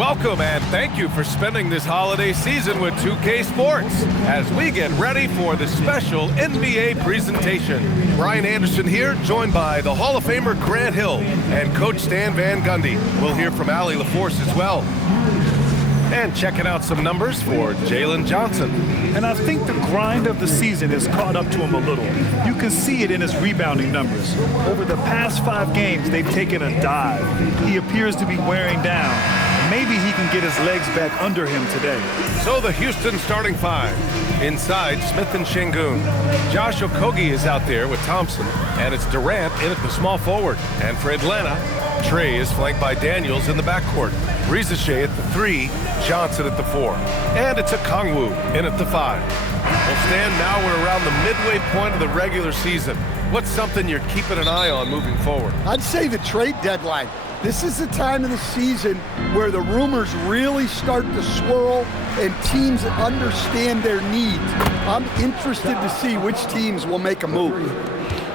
Welcome and thank you for spending this holiday season with 2K Sports as we get ready for the special NBA presentation. Brian Anderson here, joined by the Hall of Famer Grant Hill and Coach Stan Van Gundy. We'll hear from Allie LaForce as well. And checking out some numbers for Jalen Johnson. And I think the grind of the season has caught up to him a little. You can see it in his rebounding numbers. Over the past 5 games, they've taken a dive. He appears to be wearing down. Maybe he can get his legs back under him today. So the Houston starting 5. Inside, Smith and Şengün. Josh Okogie is out there with Thompson. And it's Durant in at the small forward. And for Atlanta, Trey is flanked by Daniels in the backcourt. Risache at the 3, Johnson at the 4. And it's Okongwu in at the 5. Well, Stan, now we're around the midway point of the regular season. What's something you're keeping an eye on moving forward? I'd say the trade deadline. This is the time of the season where the rumors really start to swirl and teams understand their needs. I'm interested to see which teams will make a move.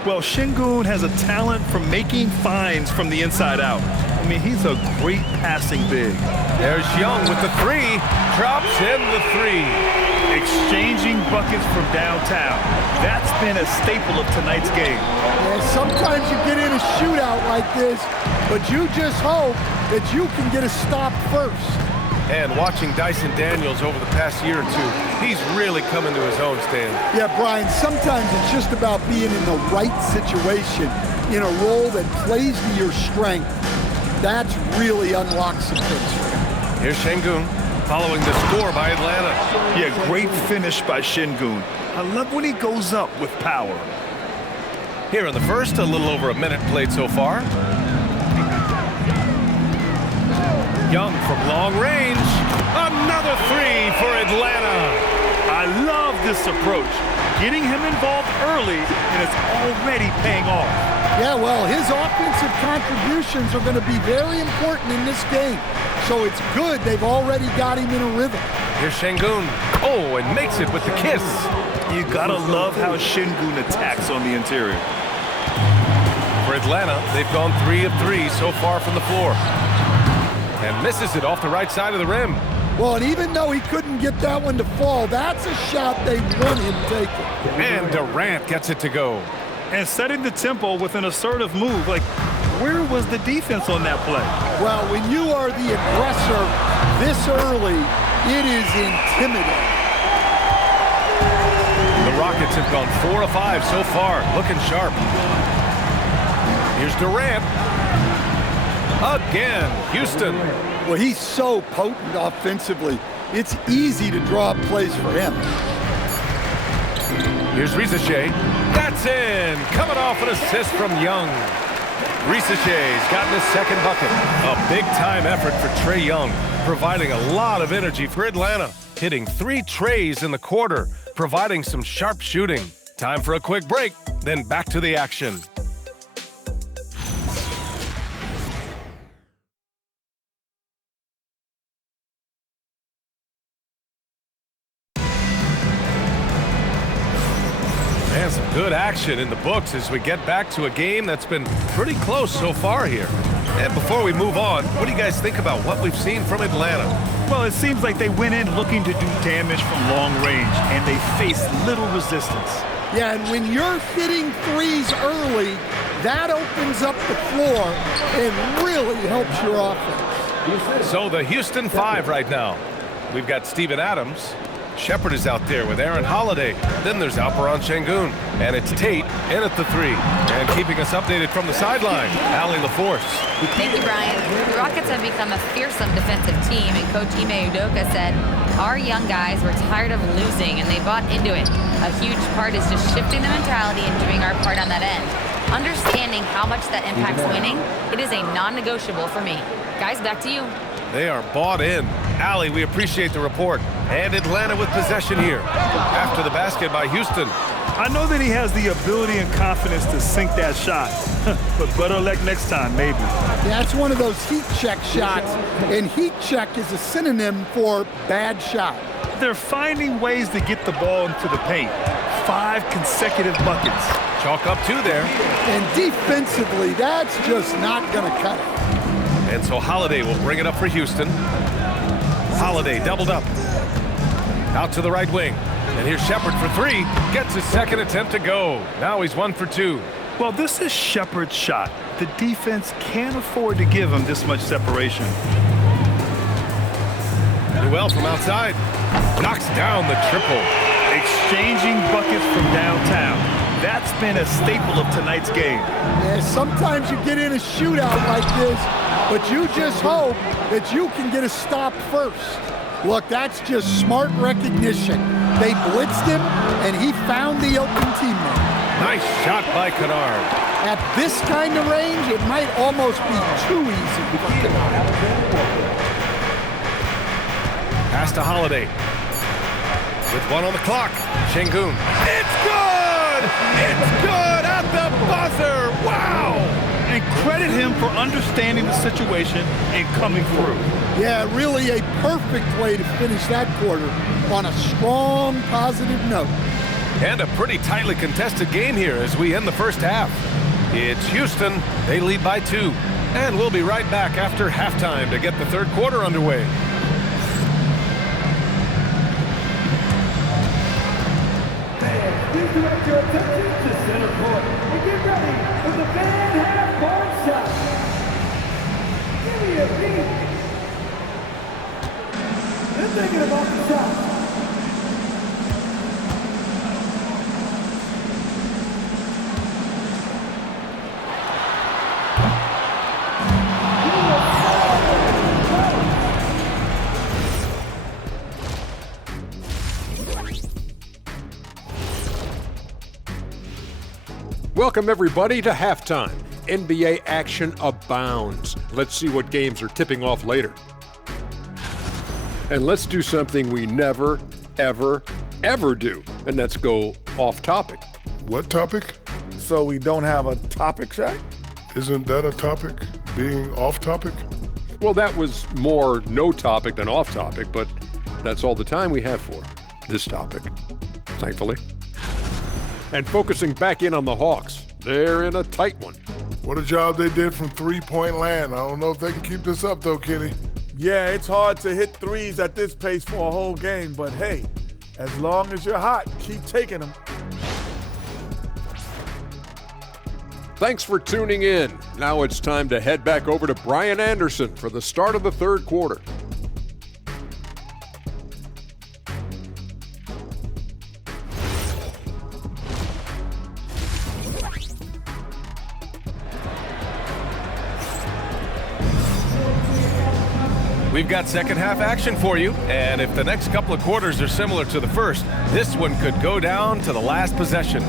Well, Şengün has a talent for making finds from the inside out. I mean, he's a great passing big. There's Young with the 3, drops in the 3. Exchanging buckets from downtown. That's been a staple of tonight's game. And sometimes you get in a shootout like this, but you just hope that you can get a stop first. And watching Dyson Daniels over the past year or 2, he's really coming to his own, Stan. Yeah, Brian, sometimes it's just about being in the right situation, in a role that plays to your strength. That's really unlocked some things for him. Here's Şengün following the score by Atlanta. Yeah, great finish by Şengün. I love when he goes up with power. Here in the first, a little over a minute played so far. Young from long range. Another 3 for Atlanta. I love this approach. Getting him involved early, and it's already paying off. Yeah, well, his offensive contributions are going to be very important in this game. So it's good they've already got him in a rhythm. Here's Şengün. Oh, and makes it with the kiss. You gotta love how Şengün attacks on the interior. For Atlanta, they've gone 3 of 3 so far from the floor. And misses it off the right side of the rim. Well, and even though he couldn't get that one to fall, that's a shot they want him taking. And Durant gets it to go. And setting the tempo with an assertive move. Like, where was the defense on that play? Well, when you are the aggressor this early, it is intimidating. The Rockets have gone 4 of 5 so far, looking sharp. Here's Durant. Again, Houston. Well, he's so potent offensively. It's easy to draw up plays for him. Here's Risache. That's in. Coming off an assist from Young. Risache's gotten his second bucket. A big-time effort for Trae Young, providing a lot of energy for Atlanta. Hitting 3 trays in the quarter, providing some sharp shooting. Time for a quick break, then back to the action. And some good action in the books as we get back to a game that's been pretty close so far here. And before we move on, what do you guys think about what we've seen from Atlanta? Well, it seems like they went in looking to do damage from long range, and they faced little resistance. Yeah, and when you're hitting threes early, that opens up the floor and really helps your offense. So the Houston 5 right now. We've got Steven Adams. Shepard is out there with Aaron Holiday. Then there's Alperen Şengün. And it's Tate in at the 3. And keeping us updated from the sideline, Allie LaForce. Thank you, Brian. The Rockets have become a fearsome defensive team, and Coach Ime Udoka said, our young guys were tired of losing, and they bought into it. A huge part is just shifting the mentality and doing our part on that end. Understanding how much that impacts winning, it is a non-negotiable for me. Guys, back to you. They are bought in. Allie, we appreciate the report. And Atlanta with possession here. After the basket by Houston. I know that he has the ability and confidence to sink that shot. But better luck next time, maybe. Yeah, it's one of those heat check shots. And heat check is a synonym for bad shot. They're finding ways to get the ball into the paint. 5 consecutive buckets. Chalk up 2 there. And defensively, that's just not going to cut it. And so Holiday will bring it up for Houston. Holiday doubled up. Out to the right wing. And here's Shepard for three. Gets his second attempt to go. Now he's 1 for 2. Well, this is Shepard's shot. The defense can't afford to give him this much separation. Newell from outside. Knocks down the triple. Exchanging buckets from downtown. That's been a staple of tonight's game. Yeah, sometimes you get in a shootout like this, but you just hope that you can get a stop first. Look, that's just smart recognition. They blitzed him, and he found the open teammate. Nice shot by Kennard. At this kind of range, it might almost be too easy for Kennard. Pass to Holiday. With 1 on the clock, Şengün. It's good! It's good at the buzzer! Wow! And credit him for understanding the situation and coming through. Yeah, really a perfect way to finish that quarter on a strong, positive note. And a pretty tightly contested game here as we end the first half. It's Houston. They lead by 2. And we'll be right back after halftime to get the third quarter underway. Please direct your attention to center court and get ready for the fan half-court shot. Give me a beat. They're thinking about the shot. Welcome, everybody, to halftime. NBA action abounds. Let's see what games are tipping off later. And let's do something we never, ever, ever do, and that's go off topic. What topic? So we don't have a topic, Shaq? Isn't that a topic? Being off topic? Well, that was more no topic than off topic, but that's all the time we have for this topic, thankfully. And focusing back in on the Hawks. They're in a tight one. What a job they did from three-point land. I don't know if they can keep this up, though, Kenny. Yeah, it's hard to hit threes at this pace for a whole game, but hey, as long as you're hot, keep taking them. Thanks for tuning in. Now it's time to head back over to Brian Anderson for the start of the third quarter. We've got second half action for you, and if the next couple of quarters are similar to the first, this one could go down to the last possession.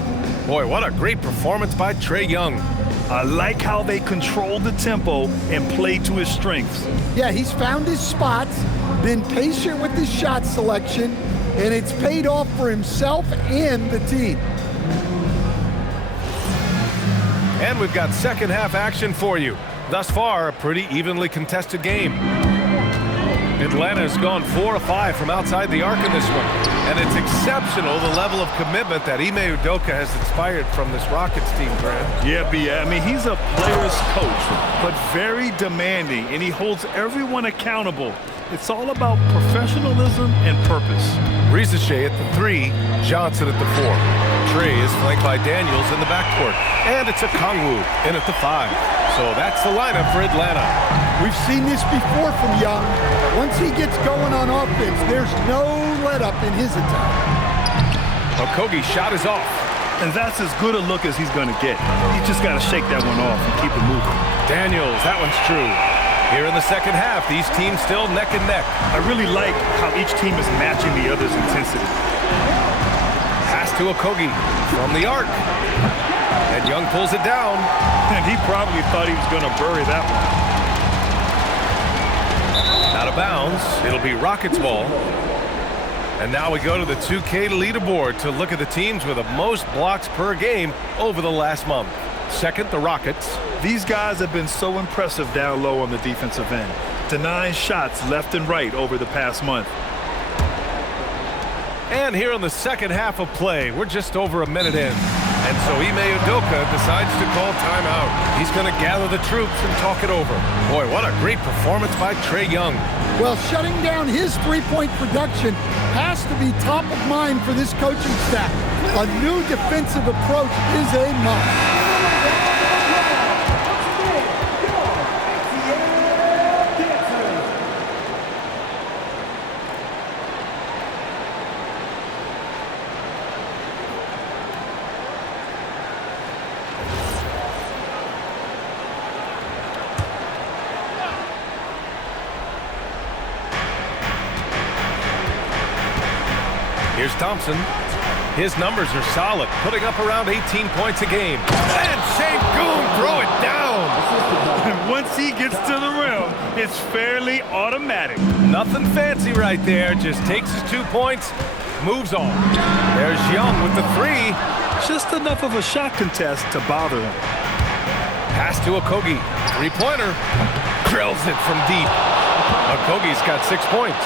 Boy, what a great performance by Trae Young. I like how they controlled the tempo and played to his strengths. Yeah, he's found his spots, been patient with his shot selection, and it's paid off for himself and the team. And we've got second half action for you. Thus far, a pretty evenly contested game. Atlanta's gone 4 of 5 from outside the arc in this one. And it's exceptional the level of commitment that Ime Udoka has inspired from this Rockets team, Graham. Yeah, I mean, he's a player's coach, but very demanding, and he holds everyone accountable. It's all about professionalism and purpose. Rizachet at the 3, Johnson at the 4. Trae is flanked by Daniels in the backcourt. And it's a Kongwu in at the 5. So that's the lineup for Atlanta. We've seen this before from Young. Once he gets going on offense, there's no let-up in his attack. Okogie's shot is off. And that's as good a look as he's going to get. He's just got to shake that one off and keep it moving. Daniels, that one's true. Here in the second half, these teams still neck and neck. I really like how each team is matching the other's intensity. Pass to Okogie from the arc. And Young pulls it down. And he probably thought he was going to bury that one. Out of bounds. It'll be Rockets ball. And now we go to the 2K leaderboard to look at the teams with the most blocks per game over the last month. Second, the Rockets. These guys have been so impressive down low on the defensive end, denying shots left and right over the past month. And here in the second half of play, we're just over a minute in. And so Ime Udoka decides to call timeout. He's going to gather the troops and talk it over. Boy, what a great performance by Trae Young. Well, shutting down his three-point production has to be top of mind for this coaching staff. A new defensive approach is a must. Here's Thompson. His numbers are solid, putting up around 18 points a game. And Şengün throw it down. And once he gets to the rim, it's fairly automatic. Nothing fancy right there. Just takes his 2 points, moves on. There's Young with the three. Just enough of a shot contest to bother him. Pass to Okogie. Three-pointer. Drills it from deep. Okogie's got 6 points.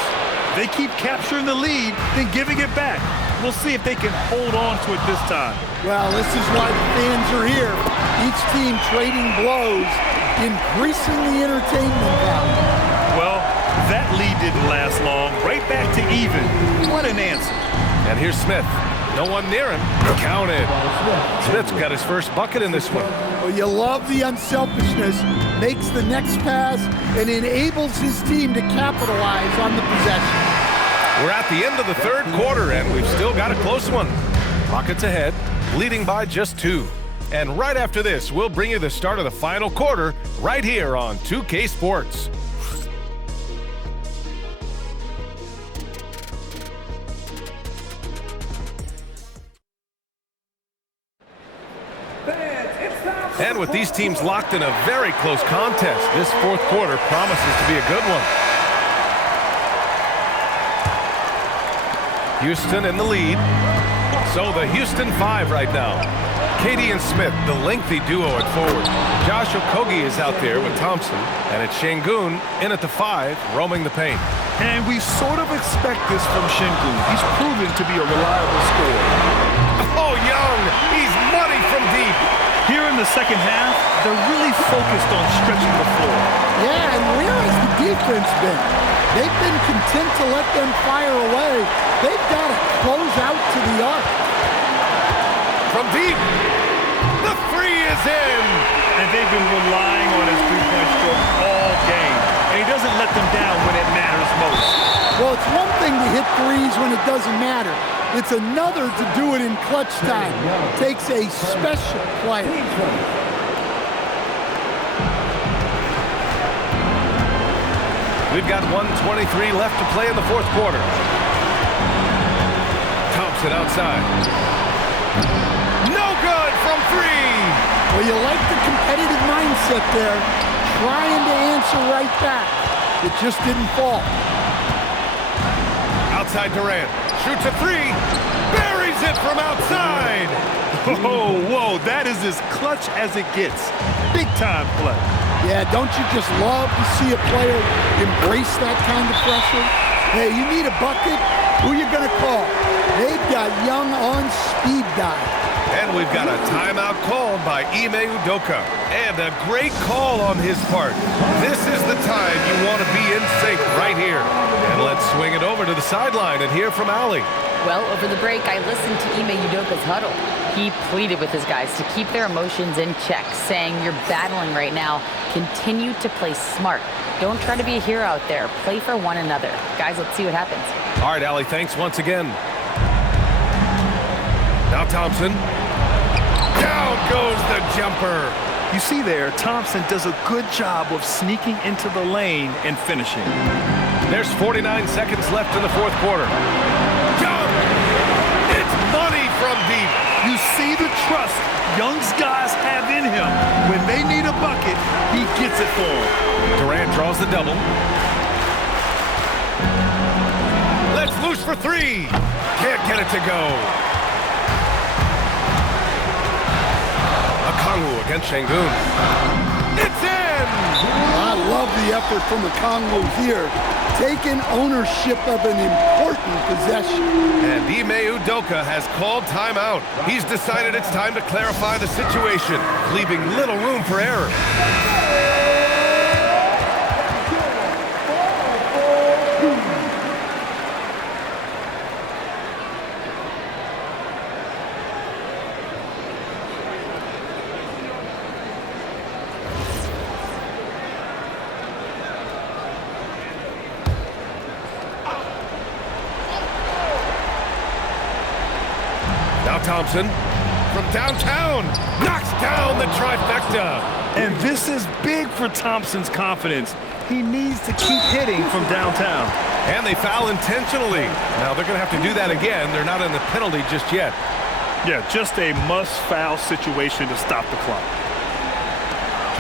They keep capturing the lead, then giving it back. We'll see if they can hold on to it this time. Well, this is why the fans are here. Each team trading blows, increasing the entertainment value. Well, that lead didn't last long. Right back to even. What an answer. And here's Smith. No one near him. Counted. Smith's got his first bucket in this one. Well, you love the unselfishness. Makes the next pass and enables his team to capitalize on the possession. We're at the end of the third quarter, and we've still got a close one. Rockets ahead, leading by just 2. And right after this, we'll bring you the start of the final quarter right here on 2K Sports. And with these teams locked in a very close contest, this fourth quarter promises to be a good one. Houston in the lead. So the Houston 5 right now. Katie and Smith, the lengthy duo at forward. Josh Okogie is out there with Thompson. And it's Şengün in at the 5, roaming the paint. And we sort of expect this from Şengün. He's proven to be a reliable scorer. Oh, Young, he's money from deep. Here in the second half, they're really focused on stretching the floor. Yeah, and where has the defense been? They've been content to let them fire away. They've got to close out to the arc. From deep, the three is in. And they've been relying on his three-point stroke all game. And he doesn't let them down when it matters most. Well, it's one thing to hit threes when it doesn't matter. It's another to do it in clutch time. Takes a special player. We've got 1:23 left to play in the fourth quarter. Thompson outside. No good from 3. Well, you like the competitive mindset there. Trying to answer right back. It just didn't fall. Outside Durant. Shoots a 3. Buries it from outside. Oh, whoa, that is as clutch as it gets. Big time play. Yeah, don't you just love to see a player embrace that kind of pressure? Hey, you need a bucket? Who you gonna call? They've got Young on speed dial. And we've got a timeout called by Ime Udoka. And a great call on his part. This is the time you want to be in sync right here. And let's swing it over to the sideline and hear from Allie. Well, over the break, I listened to Ime Udoka's huddle. He pleaded with his guys to keep their emotions in check, saying, "You're battling right now. Continue to play smart. Don't try to be a hero out there. Play for one another." Guys, let's see what happens. All right, Allie, thanks once again. Now Thompson. Down goes the jumper. You see there, Thompson does a good job of sneaking into the lane and finishing. There's 49 seconds left in the fourth quarter. Jump! It's money from deep. You see the trust Young's guys have in him. When they need a bucket, he gets it for them. Durant draws the double. Let's loose for 3. Can't get it to go. Okongwu against Şengün. It's in! I love the effort from the Congos here. taken ownership of an important possession. And Ime Udoka has called timeout. He's decided it's time to clarify the situation, leaving little room for error. Now Thompson from downtown knocks down the trifecta. And this is big for Thompson's confidence. He needs to keep hitting from downtown. And they foul intentionally. Now they're going to have to do that again. They're not in the penalty just yet. Yeah, just a must-foul situation to stop the clock.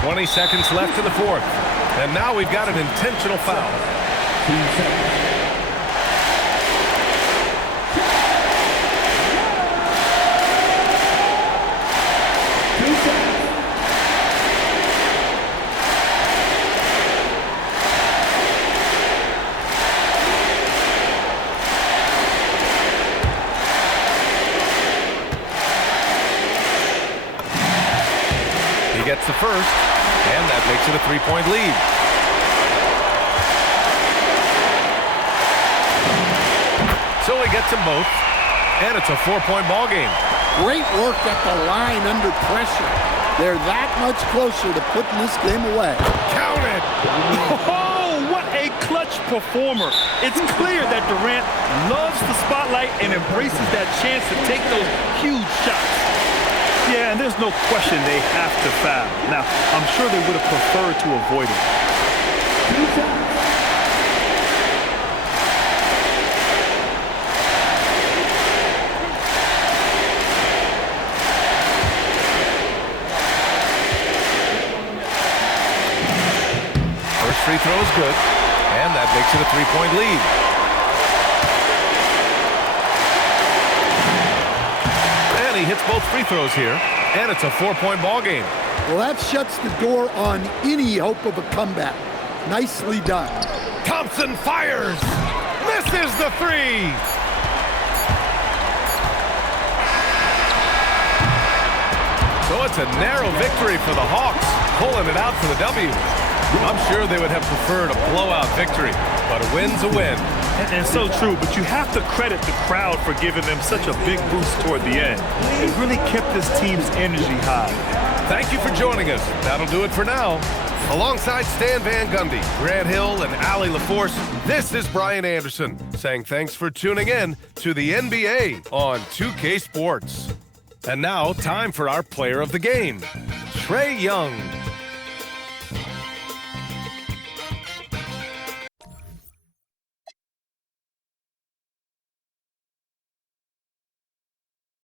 20 seconds left in the fourth. And now we've got an intentional foul. 2 seconds. He gets the first, and that makes it a three-point lead. So he gets them both, and it's a four-point ball game. Great work at the line under pressure. They're that much closer to putting this game away. Count it! Oh, what a clutch performer. It's clear that Durant loves the spotlight and embraces that chance to take those huge shots. Yeah, and there's no question they have to foul. Now, I'm sure they would have preferred to avoid it. First free throw is good, and that makes it a three-point lead. And he hits both free throws here, and it's a four-point ball game. Well, that shuts the door on any hope of a comeback. Nicely done. Thompson fires! Misses the three! So it's a narrow victory for the Hawks, pulling it out for the W. I'm sure they would have preferred a blowout victory, but a win's a win. And so true, but you have to credit the crowd for giving them such a big boost toward the end. It really kept this team's energy high. Thank you for joining us. That'll do it for now. Alongside Stan Van Gundy, Grant Hill, and Allie LaForce, this is Brian Anderson saying thanks for tuning in to the NBA on 2K Sports. And now, time for our player of the game, Trae Young.